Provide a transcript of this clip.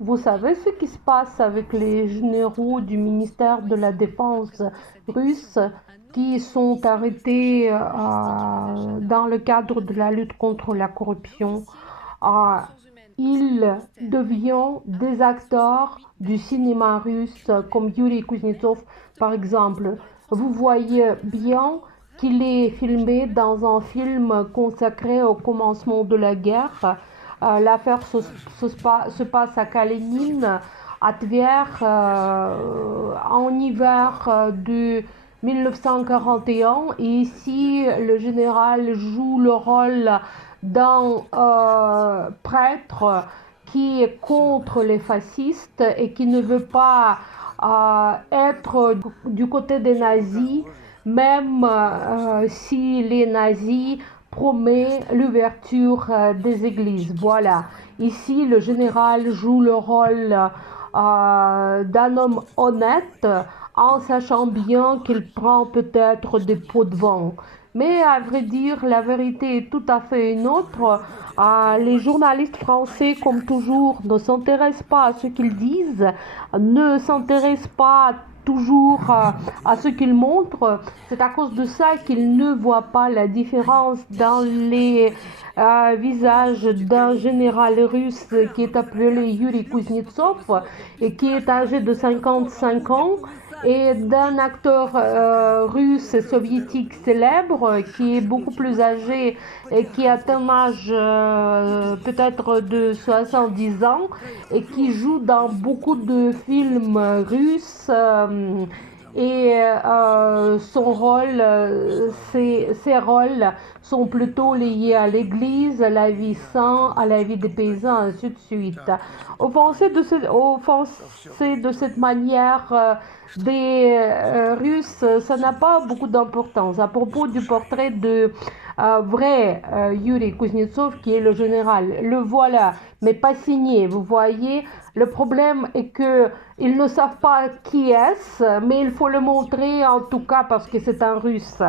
Vous savez ce qui se passe avec les généraux du ministère de la Défense russe qui sont arrêtés dans le cadre de la lutte contre la corruption? Euh, Ils deviennent des acteurs du cinéma russe comme Yuri Kuznetsov par exemple. Vous voyez bien qu'il est filmé dans un film consacré au commencement de la guerre. L'affaire se passe à Kalénine, à Tver, en hiver de 1941. Et ici, le général joue le rôle d'un prêtre qui est contre les fascistes et qui ne veut pas être du côté des nazis, même si les nazis promet l'ouverture des églises. Voilà. Ici, le général joue le rôle d'un homme honnête en sachant bien qu'il prend peut-être des pots de vin. Mais à vrai dire, la vérité est tout à fait une autre. Les journalistes français, comme toujours, ne s'intéressent pas à ce qu'ils disent, ne s'intéressent pas toujours à ce qu'ils montrent. C'est à cause de ça qu'ils ne voient pas la différence dans les visages d'un général russe qui est appelé Yuri Kuznetsov et qui est âgé de 55 ans et d'un acteur russe et soviétique célèbre qui est beaucoup plus âgé et qui a un âge peut-être de 70 ans et qui joue dans beaucoup de films russes son rôle, ses rôles sont plutôt liés à l'église, à la vie sainte, à la vie des paysans, ainsi de suite. Offenser de cette manière des Russes, ça n'a pas beaucoup d'importance. À propos du portrait de vrai Yuri Kuznetsov, qui est le général, le voilà, mais pas signé. Vous voyez, le problème est que ils ne savent pas qui est-ce, mais il faut le montrer en tout cas parce que c'est un Russe.